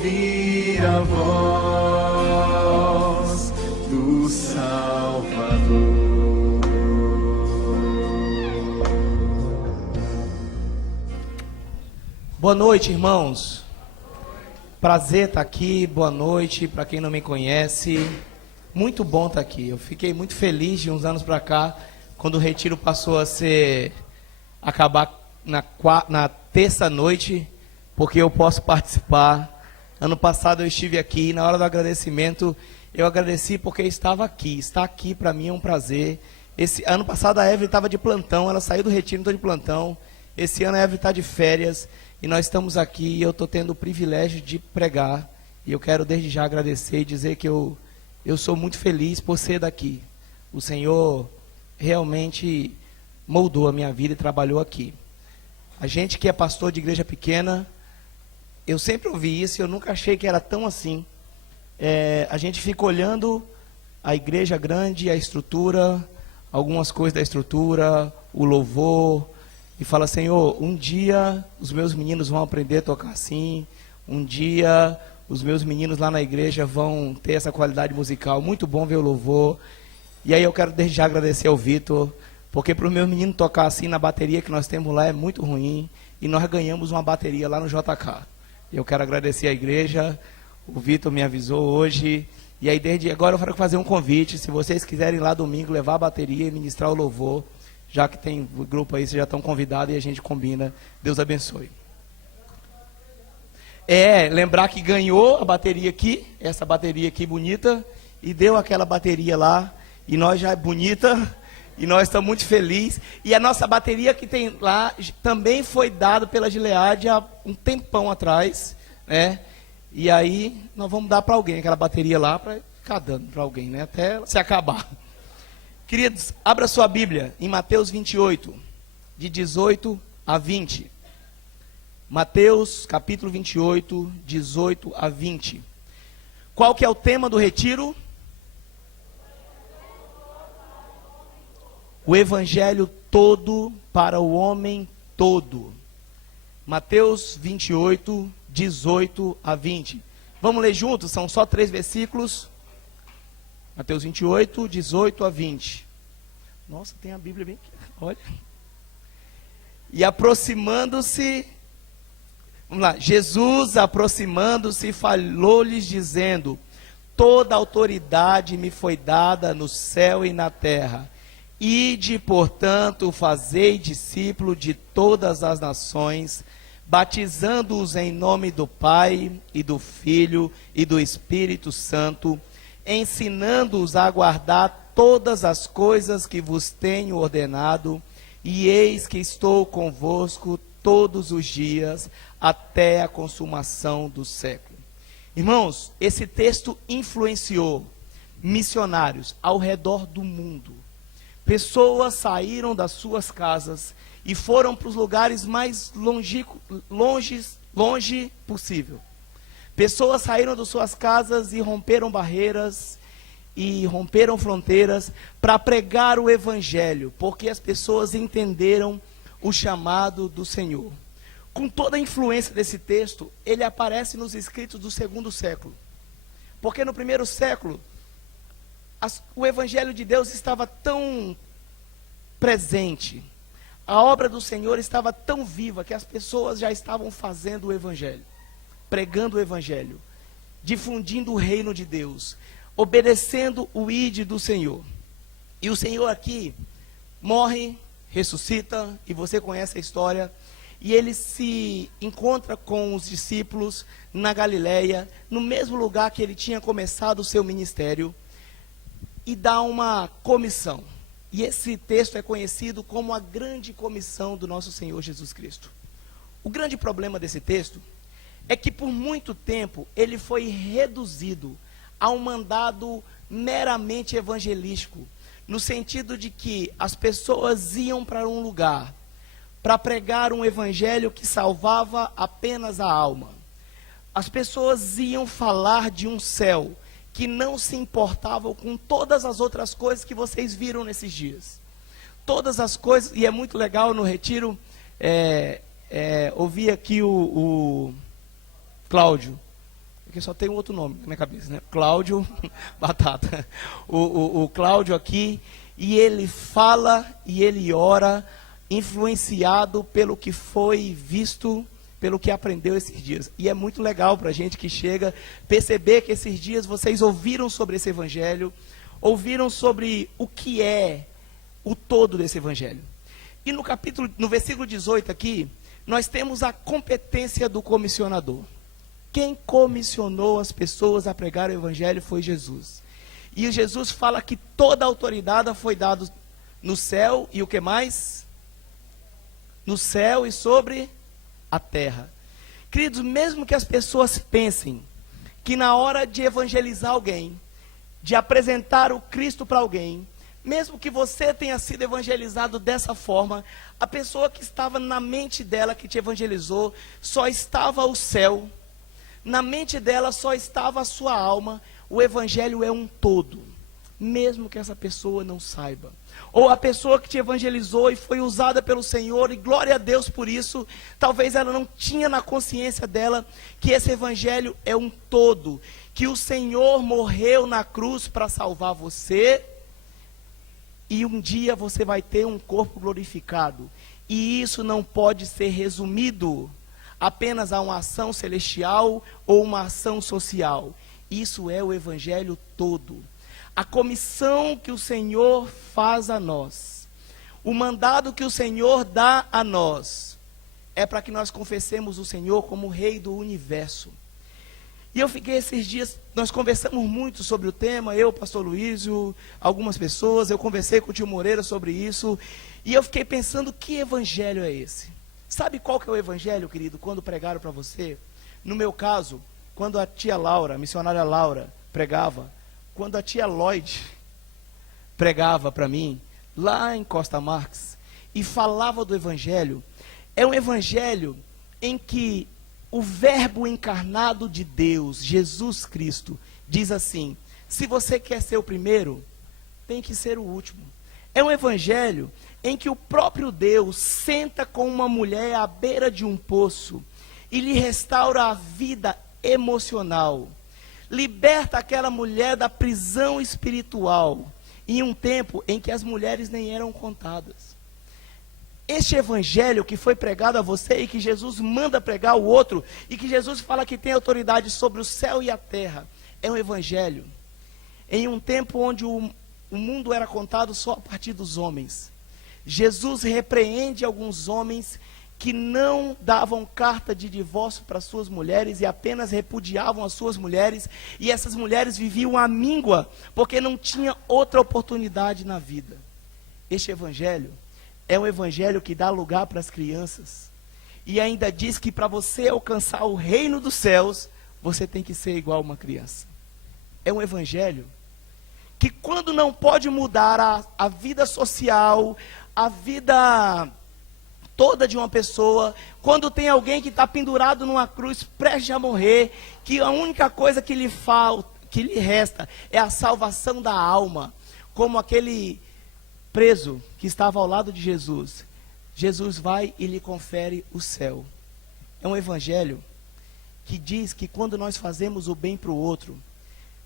ouvir a voz do Salvador. Boa noite, irmãos. Prazer estar aqui, boa noite para quem não me conhece. Muito bom estar aqui. Eu fiquei muito feliz de uns anos para cá, quando o retiro passou a acabar na terça-noite, porque eu posso participar. Ano passado eu estive aqui e na hora do agradecimento eu agradeci porque estava aqui. Estar aqui para mim é um prazer. Ano passado a Evelyn estava de plantão, ela saiu do retiro, não estou de plantão. Esse ano a Evelyn está de férias e nós estamos aqui e eu estou tendo o privilégio de pregar. E eu quero desde já agradecer e dizer que eu sou muito feliz por ser daqui. O Senhor realmente moldou a minha vida e trabalhou aqui. A gente que é pastor de igreja pequena, eu sempre ouvi isso e eu nunca achei que era tão assim. A gente fica olhando a igreja grande, a estrutura, algumas coisas da estrutura, o louvor, e fala: Senhor, um dia os meus meninos vão aprender a tocar assim, um dia os meus meninos lá na igreja vão ter essa qualidade musical. Muito bom ver o louvor. E aí eu quero desde já agradecer ao Vitor, porque para o meu menino tocar assim na bateria que nós temos lá é muito ruim, e nós ganhamos uma bateria lá no JK. Eu quero agradecer à igreja, o Vitor me avisou hoje, e aí desde agora eu quero fazer um convite: se vocês quiserem lá domingo levar a bateria e ministrar o louvor, já que tem grupo aí, vocês já estão convidados e a gente combina. Deus abençoe. Lembrar que ganhou a bateria aqui, essa bateria aqui bonita, e deu aquela bateria lá, e nós já é bonita, e nós estamos muito felizes. E a nossa bateria que tem lá também foi dada pela Gilead há um tempão atrás, né? E aí nós vamos dar para alguém aquela bateria lá, para ficar dando para alguém, né? Até se acabar. Queridos, abra sua Bíblia em Mateus 28, de 18 a 20. Mateus capítulo 28, 18 a 20. Qual que é o tema do retiro? O evangelho todo para o homem todo. Mateus 28, 18 a 20. Vamos ler juntos? São só 3 versículos. Mateus 28, 18 a 20. Nossa, tem a Bíblia bem aqui. Olha. E aproximando-se, vamos lá. Jesus, aproximando-se, falou-lhes dizendo: toda autoridade me foi dada no céu e na terra. Ide, portanto, fazei discípulo de todas as nações, batizando-os em nome do Pai, e do Filho, e do Espírito Santo, ensinando-os a guardar todas as coisas que vos tenho ordenado, e eis que estou convosco todos os dias, até a consumação do século. Irmãos, esse texto influenciou missionários ao redor do mundo. Pessoas saíram das suas casas e foram para os lugares mais longe possível. Pessoas saíram das suas casas e romperam barreiras e romperam fronteiras para pregar o evangelho, porque as pessoas entenderam o chamado do Senhor. Com toda a influência desse texto, ele aparece nos escritos do 2º século. Porque no 1º século, o evangelho de Deus estava tão presente, a obra do Senhor estava tão viva, que as pessoas já estavam fazendo o evangelho, pregando o evangelho, difundindo o reino de Deus, obedecendo o ide do Senhor. E o Senhor aqui morre, ressuscita, e você conhece a história, e ele se encontra com os discípulos na Galileia, no mesmo lugar que ele tinha começado o seu ministério, e dá uma comissão. E esse texto é conhecido como a grande comissão do nosso Senhor Jesus Cristo. O grande problema desse texto é que por muito tempo ele foi reduzido a um mandado meramente evangelístico, no sentido de que as pessoas iam para um lugar para pregar um evangelho que salvava apenas a alma. As pessoas iam falar de um céu que não se importavam com todas as outras coisas que vocês viram nesses dias. Todas as coisas, e é muito legal no retiro, ouvi aqui o Cláudio, porque só tem um outro nome na minha cabeça, né? Cláudio Batata. O Cláudio aqui, e ele fala e ele ora, influenciado pelo que foi visto, pelo que aprendeu esses dias. E é muito legal para a gente que chega perceber que esses dias vocês ouviram sobre esse evangelho, ouviram sobre o que é o todo desse evangelho. E no versículo 18 aqui, nós temos a competência do comissionador. Quem comissionou as pessoas a pregar o evangelho foi Jesus. E Jesus fala que toda a autoridade foi dada no céu e o que mais? No céu e sobre a terra. Queridos, mesmo que as pessoas pensem que na hora de evangelizar alguém, de apresentar o Cristo para alguém, mesmo que você tenha sido evangelizado dessa forma, a pessoa que estava na mente dela, que te evangelizou, só estava o céu, na mente dela só estava a sua alma. O evangelho é um todo, mesmo que essa pessoa não saiba. Ou a pessoa que te evangelizou e foi usada pelo Senhor, e glória a Deus por isso, talvez ela não tinha na consciência dela que esse evangelho é um todo, que o Senhor morreu na cruz para salvar você, e um dia você vai ter um corpo glorificado. E isso não pode ser resumido apenas a uma ação celestial ou uma ação social. Isso é o evangelho todo. A comissão que o Senhor faz a nós, o mandado que o Senhor dá a nós, é para que nós confessemos o Senhor como o Rei do universo. E eu fiquei esses dias, nós conversamos muito sobre o tema, eu, pastor Luísio, algumas pessoas, eu conversei com o tio Moreira sobre isso, e eu fiquei pensando, que evangelho é esse? Sabe qual que é o evangelho, querido, quando pregaram para você? No meu caso, quando a tia Laura, a missionária Laura, pregava, quando a tia Lloyd pregava para mim, lá em Costa Marques, e falava do evangelho, é um evangelho em que o verbo encarnado de Deus, Jesus Cristo, diz assim: se você quer ser o primeiro, tem que ser o último. É um evangelho em que o próprio Deus senta com uma mulher à beira de um poço e lhe restaura a vida emocional, liberta aquela mulher da prisão espiritual, em um tempo em que as mulheres nem eram contadas. Este evangelho que foi pregado a você e que Jesus manda pregar ao outro, e que Jesus fala que tem autoridade sobre o céu e a terra, é um evangelho em um tempo onde o mundo era contado só a partir dos homens. Jesus repreende alguns homens que não davam carta de divórcio para suas mulheres e apenas repudiavam as suas mulheres, e essas mulheres viviam à míngua porque não tinha outra oportunidade na vida. Este evangelho é um evangelho que dá lugar para as crianças, e ainda diz que para você alcançar o reino dos céus, você tem que ser igual a uma criança. É um evangelho que, quando não pode mudar a vida social, a vida toda de uma pessoa, quando tem alguém que está pendurado numa cruz, prestes a morrer, que a única coisa que lhe falta, que lhe resta, é a salvação da alma, como aquele preso que estava ao lado de Jesus, Jesus vai e lhe confere o céu. É um evangelho que diz que quando nós fazemos o bem para o outro,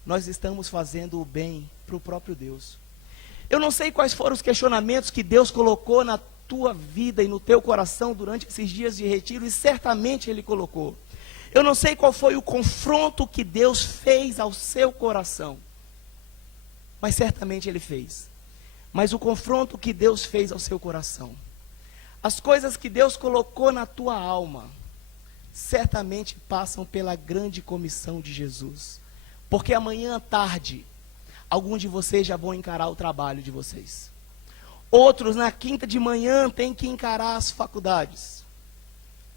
nós estamos fazendo o bem para o próprio Deus. Eu não sei quais foram os questionamentos que Deus colocou na tua vida e no teu coração durante esses dias de retiro, e certamente Ele colocou. Eu não sei qual foi o confronto que Deus fez ao seu coração, mas certamente Ele fez. Mas o confronto que Deus fez ao seu coração, as coisas que Deus colocou na tua alma, certamente passam pela grande comissão de Jesus. Porque amanhã à tarde, alguns de vocês já vão encarar o trabalho de vocês. Outros na quinta de manhã têm que encarar as faculdades,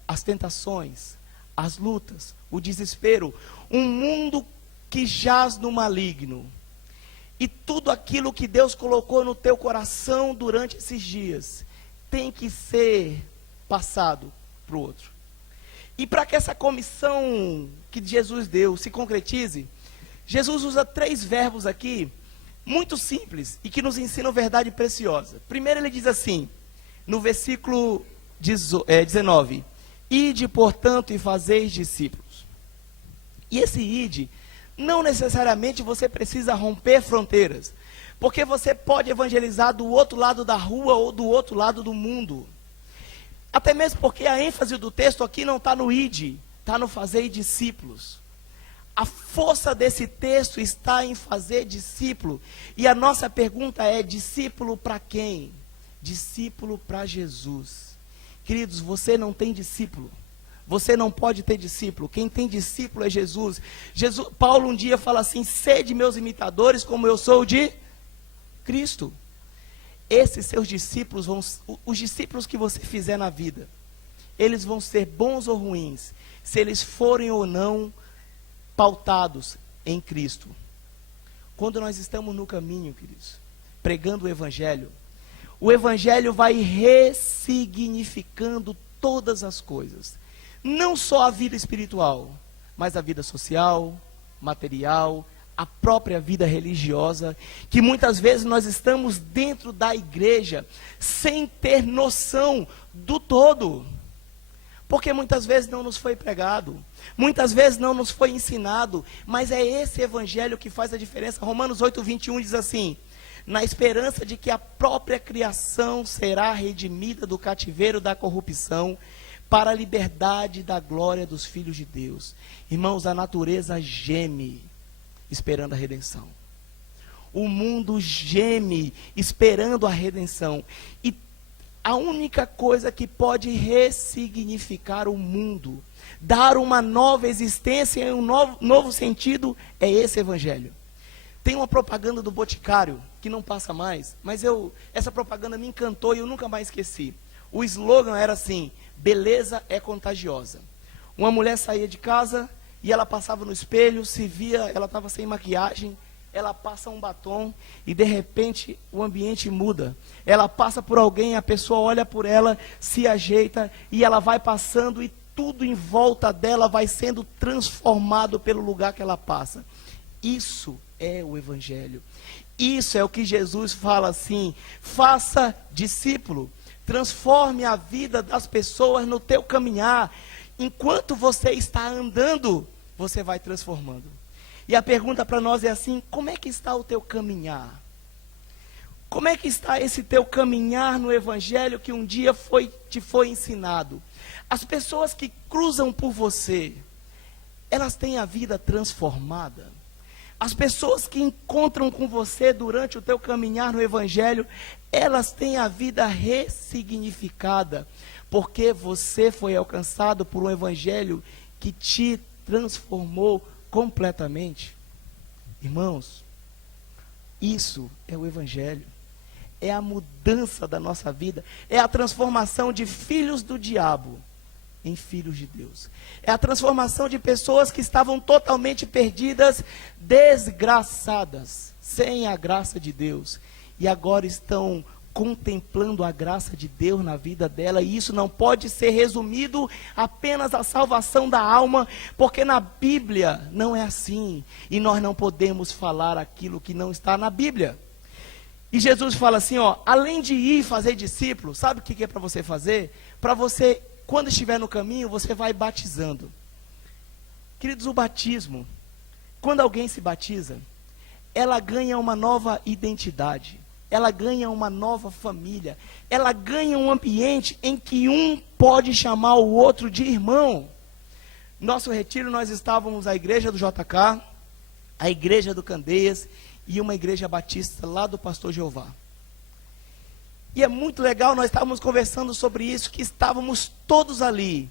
as tentações, as lutas, o desespero, um mundo que jaz no maligno. E tudo aquilo que Deus colocou no teu coração durante esses dias tem que ser passado para o outro. E para que essa comissão que Jesus deu se concretize, Jesus usa 3 verbos aqui, muito simples, e que nos ensinam verdade preciosa. Primeiro ele diz assim, no versículo 19, ide, portanto, e fazeis discípulos. E esse ide, não necessariamente você precisa romper fronteiras, porque você pode evangelizar do outro lado da rua ou do outro lado do mundo. Até mesmo porque a ênfase do texto aqui não está no ide, está no fazer discípulos. A força desse texto está em fazer discípulo. E a nossa pergunta é: discípulo para quem? Discípulo para Jesus. Queridos, você não tem discípulo. Você não pode ter discípulo. Quem tem discípulo é Jesus. Paulo um dia fala assim: sede meus imitadores como eu sou de Cristo. Esses seus discípulos os discípulos que você fizer na vida, eles vão ser bons ou ruins, se eles forem ou não pautados em Cristo. Quando nós estamos no caminho, queridos, pregando o Evangelho vai ressignificando todas as coisas. Não só a vida espiritual, mas a vida social, material, a própria vida religiosa, que muitas vezes nós estamos dentro da igreja sem ter noção do todo. Porque muitas vezes não nos foi pregado, muitas vezes não nos foi ensinado, mas é esse evangelho que faz a diferença. Romanos 8:21 diz assim: na esperança de que a própria criação será redimida do cativeiro da corrupção, para a liberdade da glória dos filhos de Deus. Irmãos, a natureza geme, esperando a redenção. O mundo geme, esperando a redenção. E a única coisa que pode ressignificar o mundo, dar uma nova existência e um novo sentido, é esse evangelho. Tem uma propaganda do Boticário, que não passa mais, mas essa propaganda me encantou e eu nunca mais esqueci. O slogan era assim: beleza é contagiosa. Uma mulher saía de casa e ela passava no espelho, se via, ela estava sem maquiagem, ela passa um batom e de repente o ambiente muda. Ela passa por alguém, a pessoa olha por ela, se ajeita e ela vai passando e tudo em volta dela vai sendo transformado pelo lugar que ela passa. Isso é o evangelho. Isso é o que Jesus fala assim: faça discípulo. Transforme a vida das pessoas no teu caminhar. Enquanto você está andando, você vai transformando. E a pergunta para nós é assim: como é que está o teu caminhar? Como é que está esse teu caminhar no evangelho que um dia te foi ensinado? As pessoas que cruzam por você, elas têm a vida transformada? As pessoas que encontram com você durante o teu caminhar no evangelho, elas têm a vida ressignificada, porque você foi alcançado por um evangelho que te transformou completamente. Irmãos, isso é o evangelho. É a mudança da nossa vida, é a transformação de filhos do diabo em filhos de Deus. É a transformação de pessoas que estavam totalmente perdidas, desgraçadas, sem a graça de Deus, e agora estão contemplando a graça de Deus na vida dela. E isso não pode ser resumido apenas à salvação da alma, porque na Bíblia não é assim, e nós não podemos falar aquilo que não está na Bíblia. E Jesus fala assim, além de ir fazer discípulos, sabe o que é para você fazer? Para você, quando estiver no caminho, você vai batizando. Queridos, o batismo, quando alguém se batiza, ela ganha uma nova identidade, ela ganha uma nova família, ela ganha um ambiente em que um pode chamar o outro de irmão. Nosso retiro, nós estávamos a igreja do JK, a igreja do Candeias e uma igreja batista lá do Pastor Jeová. E é muito legal, nós estávamos conversando sobre isso, que estávamos todos ali,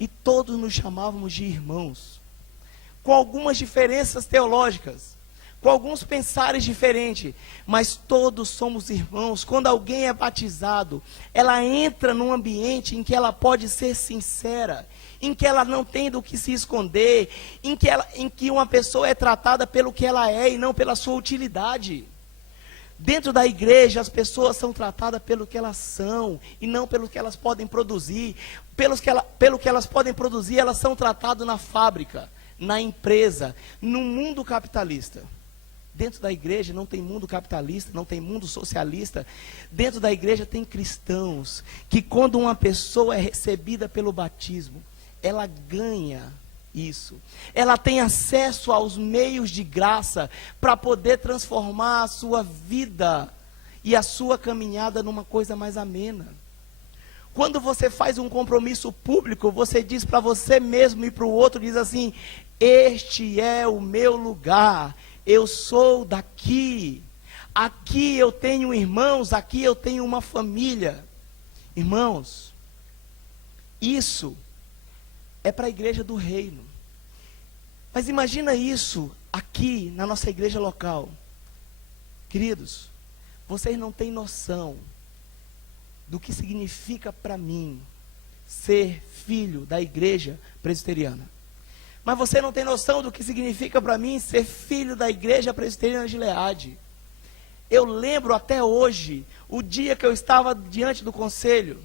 e todos nos chamávamos de irmãos, com algumas diferenças teológicas, com alguns pensares diferentes, mas todos somos irmãos. Quando alguém é batizado, ela entra num ambiente em que ela pode ser sincera, em que ela não tem do que se esconder, em que uma pessoa é tratada pelo que ela é e não pela sua utilidade. Dentro da igreja, as pessoas são tratadas pelo que elas são e não pelo que elas podem produzir. Pelo que elas podem produzir, elas são tratadas na fábrica, na empresa, no mundo capitalista. Dentro da igreja não tem mundo capitalista, não tem mundo socialista. Dentro da igreja tem cristãos que, quando uma pessoa é recebida pelo batismo, ela ganha isso. Ela tem acesso aos meios de graça para poder transformar a sua vida e a sua caminhada numa coisa mais amena. Quando você faz um compromisso público, você diz para você mesmo e para o outro, diz assim: este é o meu lugar, eu sou daqui, aqui eu tenho irmãos, aqui eu tenho uma família. Irmãos, isso é para a igreja do reino. Mas imagina isso aqui na nossa igreja local. Queridos, vocês não têm noção do que significa para mim ser filho da igreja presbiteriana. Mas você não tem noção do que significa para mim ser filho da igreja presbiteriana de Leade. Eu lembro até hoje o dia que eu estava diante do conselho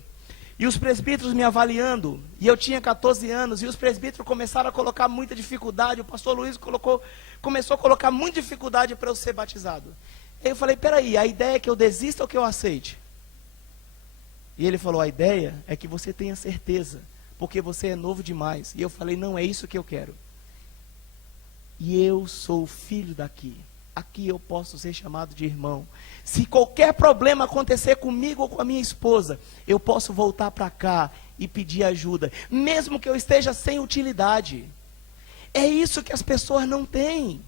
e os presbíteros me avaliando, e eu tinha 14 anos, e os presbíteros começaram a colocar muita dificuldade. O pastor Luiz começou a colocar muita dificuldade para eu ser batizado. Aí eu falei: peraí, a ideia é que eu desista ou que eu aceite? E ele falou: a ideia é que você tenha certeza, porque você é novo demais. E eu falei: não, é isso que eu quero. E eu sou filho daqui. Aqui eu posso ser chamado de irmão. Se qualquer problema acontecer comigo ou com a minha esposa, eu posso voltar para cá e pedir ajuda, mesmo que eu esteja sem utilidade. É isso que as pessoas não têm.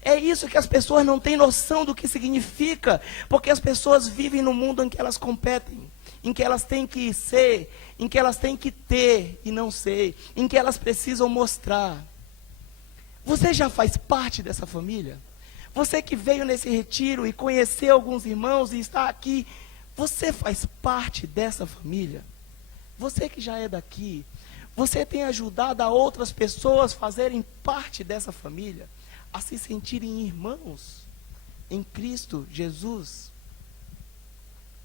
É isso que as pessoas não têm noção do que significa, porque as pessoas vivem no mundo em que elas competem, em que elas têm que ser, em que elas têm que ter e não ser, em que elas precisam mostrar. Você já faz parte dessa família? Você que veio nesse retiro e conheceu alguns irmãos e está aqui, você faz parte dessa família? Você que já é daqui, você tem ajudado a outras pessoas a fazerem parte dessa família, a se sentirem irmãos em Cristo Jesus?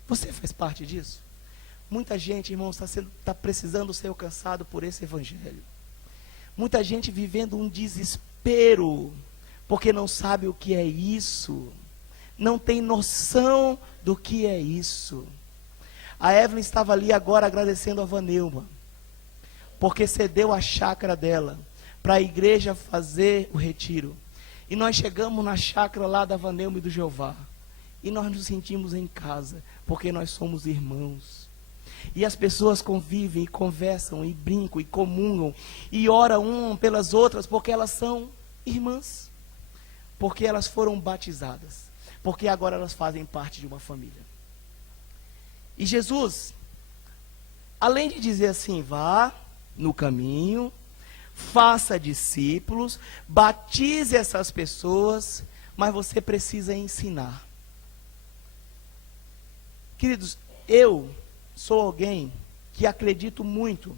Você faz parte disso? Muita gente, irmãos, está precisando ser alcançado por esse evangelho. Muita gente vivendo um desespero, porque não sabe o que é isso, não tem noção do que é isso. A Evelyn estava ali agora agradecendo a Vanilma, porque cedeu a chácara dela para a igreja fazer o retiro. E nós chegamos na chácara lá da Vanilma e do Jeová, e nós nos sentimos em casa, porque nós somos irmãos. E as pessoas convivem e conversam e brincam e comungam e oram umas pelas outras, porque elas são irmãs, porque elas foram batizadas, porque agora elas fazem parte de uma família. E Jesus, além de dizer assim: vá no caminho, faça discípulos, batize essas pessoas, mas você precisa ensinar. Queridos, eu sou alguém que acredito muito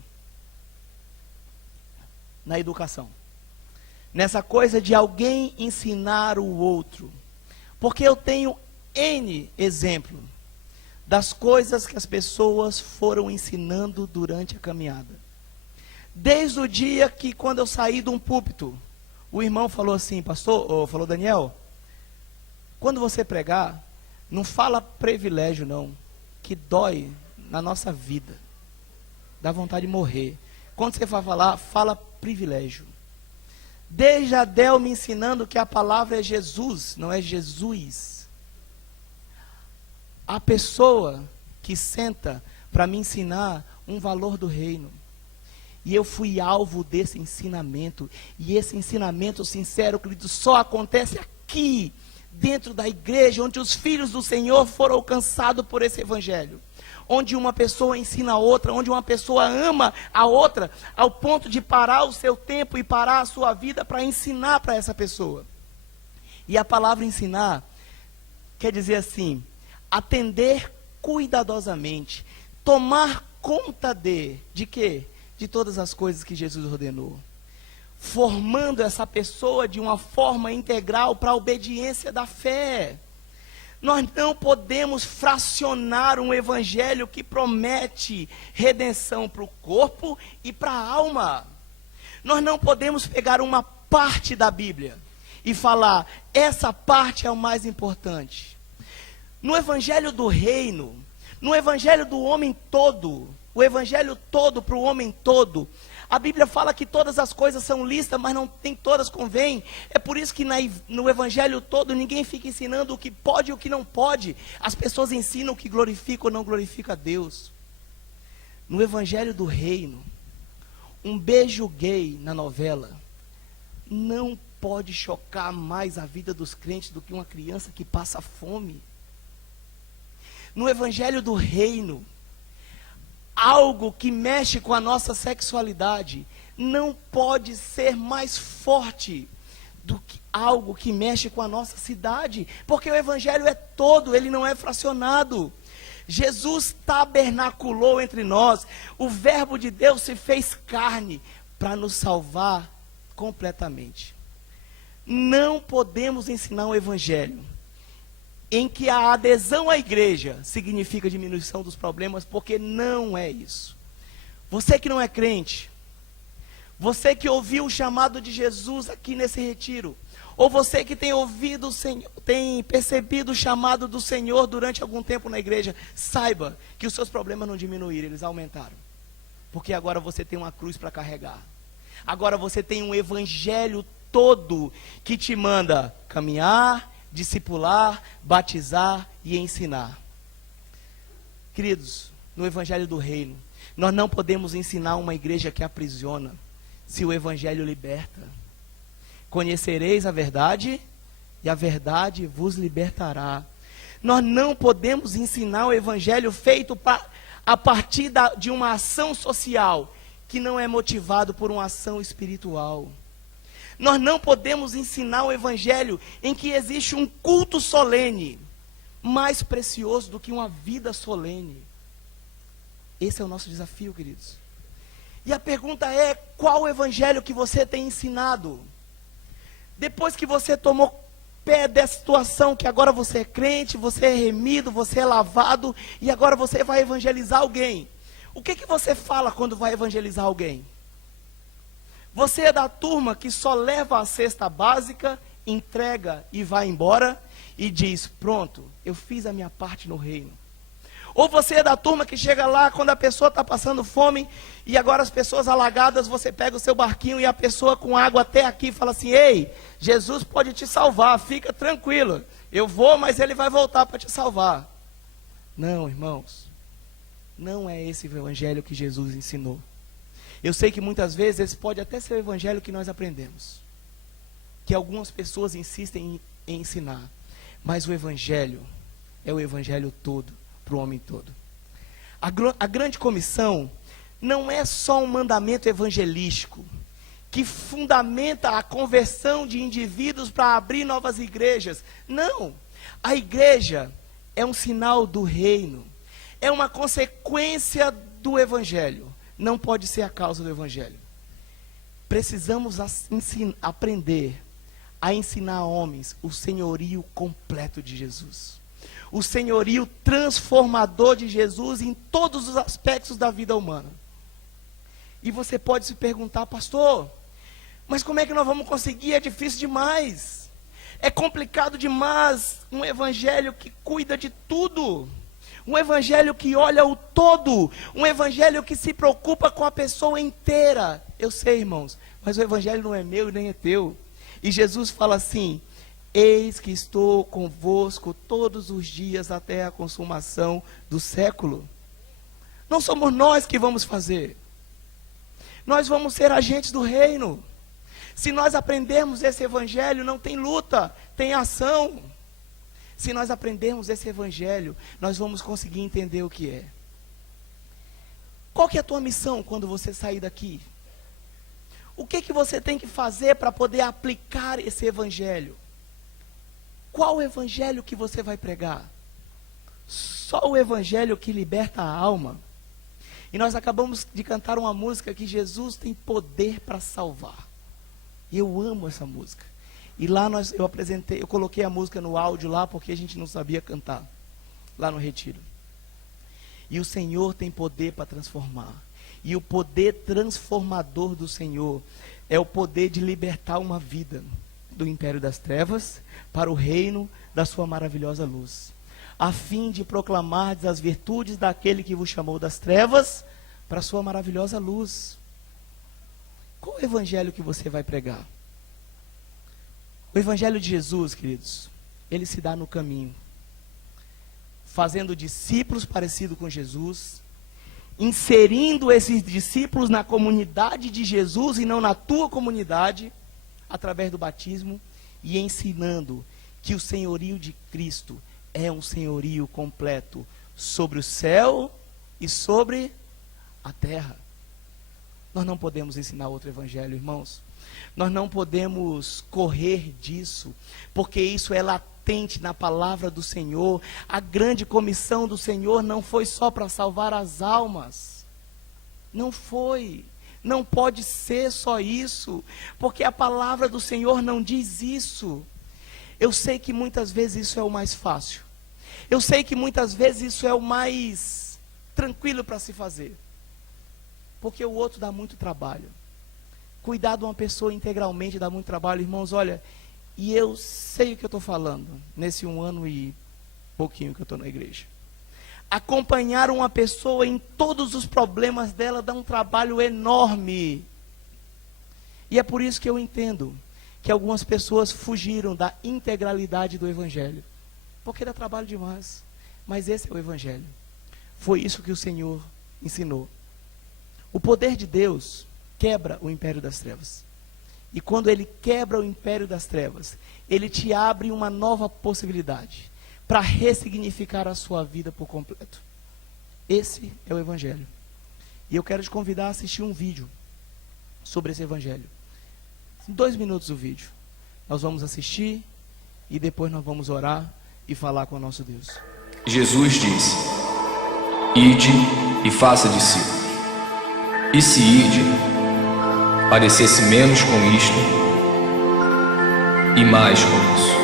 na educação, nessa coisa de alguém ensinar o outro, porque eu tenho N exemplo das coisas que as pessoas foram ensinando durante a caminhada. Desde o dia que, quando eu saí de um púlpito, o irmão falou assim: pastor, falou: Daniel, quando você pregar, não fala privilégio não, que dói na nossa vida, dá vontade de morrer. Quando você for falar, fala privilégio. Desde Adel me ensinando que a palavra é Jesus, não é Jesus. A pessoa que senta para me ensinar um valor do reino. E eu fui alvo desse ensinamento. E esse ensinamento sincero, querido, só acontece aqui, dentro da igreja, onde os filhos do Senhor foram alcançados por esse evangelho. Onde uma pessoa ensina a outra, onde uma pessoa ama a outra, ao ponto de parar o seu tempo e parar a sua vida para ensinar para essa pessoa. E a palavra ensinar quer dizer assim: atender cuidadosamente, tomar conta de quê? De todas as coisas que Jesus ordenou. Formando essa pessoa de uma forma integral para a obediência da fé. Nós não podemos fracionar um evangelho que promete redenção para o corpo e para a alma. Nós não podemos pegar uma parte da Bíblia e falar: essa parte é o mais importante. No evangelho do reino, no evangelho do homem todo, o evangelho todo para o homem todo, A Bíblia fala que todas as coisas são lícitas, mas não tem todas convém. É por isso que no Evangelho todo ninguém fica ensinando o que pode e o que não pode. As pessoas ensinam o que glorifica ou não glorifica a Deus. No Evangelho do Reino, um beijo gay na novela não pode chocar mais a vida dos crentes do que uma criança que passa fome. No Evangelho do Reino, algo que mexe com a nossa sexualidade não pode ser mais forte do que algo que mexe com a nossa cidade, porque o Evangelho é todo, ele não é fracionado. Jesus tabernaculou entre nós, o Verbo de Deus se fez carne para nos salvar completamente. Não podemos ensinar o Evangelho em que a adesão à igreja significa diminuição dos problemas, porque não é isso. Você que não é crente, você que ouviu o chamado de Jesus aqui nesse retiro, ou você que tem ouvido o Senhor, tem percebido o chamado do Senhor durante algum tempo na igreja, saiba que os seus problemas não diminuíram, eles aumentaram. Porque agora você tem uma cruz para carregar. Agora você tem um evangelho todo que te manda caminhar, discipular, batizar e ensinar. Queridos, no Evangelho do Reino, nós não podemos ensinar uma igreja que aprisiona, se o Evangelho liberta. Conhecereis a verdade, e a verdade vos libertará. Nós não podemos ensinar o Evangelho feito a partir de uma ação social, que não é motivado por uma ação espiritual. Nós não podemos ensinar o Evangelho em que existe um culto solene, mais precioso do que uma vida solene. Esse é o nosso desafio, queridos. E a pergunta é, qual o Evangelho que você tem ensinado? Depois que você tomou pé dessa situação, que agora você é crente, você é remido, você é lavado, e agora você vai evangelizar alguém. O que você fala quando vai evangelizar alguém? Você é da turma que só leva a cesta básica, entrega e vai embora e diz, pronto, eu fiz a minha parte no reino. Ou você é da turma que chega lá quando a pessoa está passando fome e agora as pessoas alagadas, você pega o seu barquinho e a pessoa com água até aqui fala assim, ei, Jesus pode te salvar, fica tranquilo, eu vou, mas ele vai voltar para te salvar. Não, irmãos, não é esse o evangelho que Jesus ensinou. Eu sei que muitas vezes esse pode até ser o evangelho que nós aprendemos, que algumas pessoas insistem em ensinar, mas o evangelho é o evangelho todo, para o homem todo. A grande comissão não é só um mandamento evangelístico, que fundamenta a conversão de indivíduos para abrir novas igrejas. Não, a igreja é um sinal do reino, é uma consequência do evangelho. Não pode ser a causa do evangelho. Precisamos aprender a ensinar a homens o senhorio completo de Jesus. O senhorio transformador de Jesus em todos os aspectos da vida humana. E você pode se perguntar, pastor, mas como é que nós vamos conseguir? É difícil demais. É complicado demais um evangelho que cuida de tudo. Um evangelho que olha o todo, um evangelho que se preocupa com a pessoa inteira. Eu sei, irmãos, mas o evangelho não é meu e nem é teu. E Jesus fala assim, eis que estou convosco todos os dias até a consumação do século. Não somos nós que vamos fazer. Nós vamos ser agentes do reino. Se nós aprendermos esse evangelho, não tem luta, tem ação. Se nós aprendermos esse evangelho, nós vamos conseguir entender o que é. Qual que é a tua missão quando você sair daqui? O que você tem que fazer para poder aplicar esse evangelho? Qual o evangelho que você vai pregar? Só o evangelho que liberta a alma. E nós acabamos de cantar uma música que Jesus tem poder para salvar. E eu amo essa música. E lá eu coloquei a música no áudio lá, porque a gente não sabia cantar, lá no retiro. E o Senhor tem poder para transformar. E o poder transformador do Senhor é o poder de libertar uma vida do império das trevas para o reino da sua maravilhosa luz, a fim de proclamar as virtudes daquele que vos chamou das trevas para a sua maravilhosa luz. Qual o evangelho que você vai pregar? O evangelho de Jesus, queridos, ele se dá no caminho, fazendo discípulos parecidos com Jesus, inserindo esses discípulos na comunidade de Jesus e não na tua comunidade, através do batismo, e ensinando que o senhorio de Cristo é um senhorio completo sobre o céu e sobre a terra. Nós não podemos ensinar outro evangelho, irmãos. Nós não podemos correr disso, porque isso é latente na palavra do Senhor. A grande comissão do Senhor não foi só para salvar as almas. Não foi. Não pode ser só isso, porque a palavra do Senhor não diz isso. Eu sei que muitas vezes isso é o mais fácil. Eu sei que muitas vezes isso é o mais tranquilo para se fazer. Porque o outro dá muito trabalho. Cuidar de uma pessoa integralmente dá muito trabalho, irmãos, olha, e eu sei o que eu estou falando, nesse 1 ano e pouquinho que eu estou na igreja. Acompanhar uma pessoa em todos os problemas dela dá um trabalho enorme. E é por isso que eu entendo que algumas pessoas fugiram da integralidade do evangelho. Porque dá trabalho demais. Mas esse é o evangelho. Foi isso que o Senhor ensinou. O poder de Deus quebra o império das trevas. E quando ele quebra o império das trevas, ele te abre uma nova possibilidade para ressignificar a sua vida por completo. Esse é o evangelho. E eu quero te convidar a assistir um vídeo sobre esse evangelho. 2 minutos o vídeo. Nós vamos assistir e depois nós vamos orar e falar com o nosso Deus. Jesus disse: ide e faça discípulos. E se ide parecesse menos com isto e mais com isso.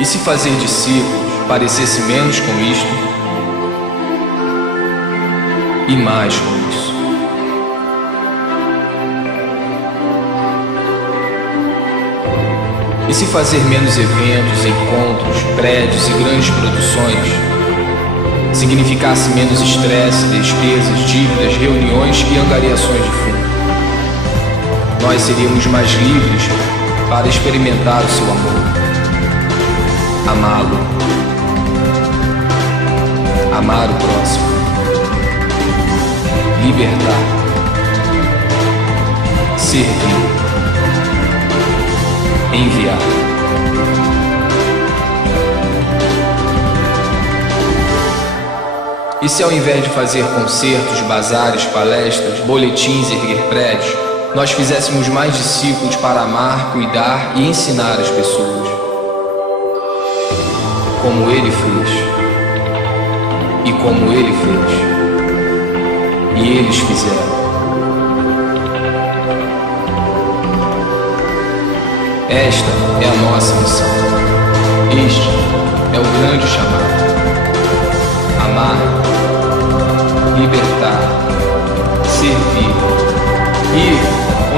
E se fazer discípulos parecesse menos com isto e mais com isso. E se fazer menos eventos, encontros, prédios e grandes produções significasse menos estresse, despesas, dívidas, reuniões e angariações de fundo, nós seríamos mais livres para experimentar o seu amor, amá-lo, amar o próximo, libertar, servir, enviar. E se ao invés de fazer concertos, bazares, palestras, boletins e erguer prédios, nós fizéssemos mais discípulos para amar, cuidar e ensinar as pessoas, como Ele fez, e como Ele fez, e eles fizeram. Esta é a nossa missão. Este é o grande chamado. Amar, libertar, servir, ir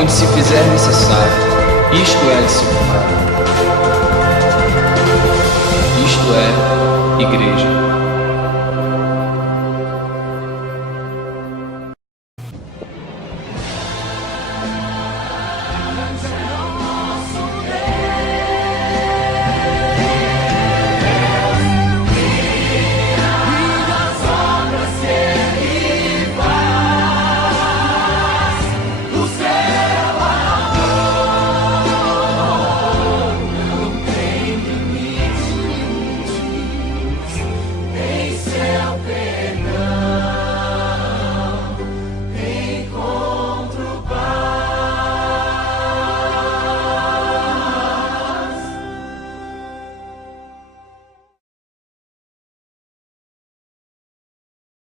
onde se fizer necessário. Isto é discipulado. Isto é igreja.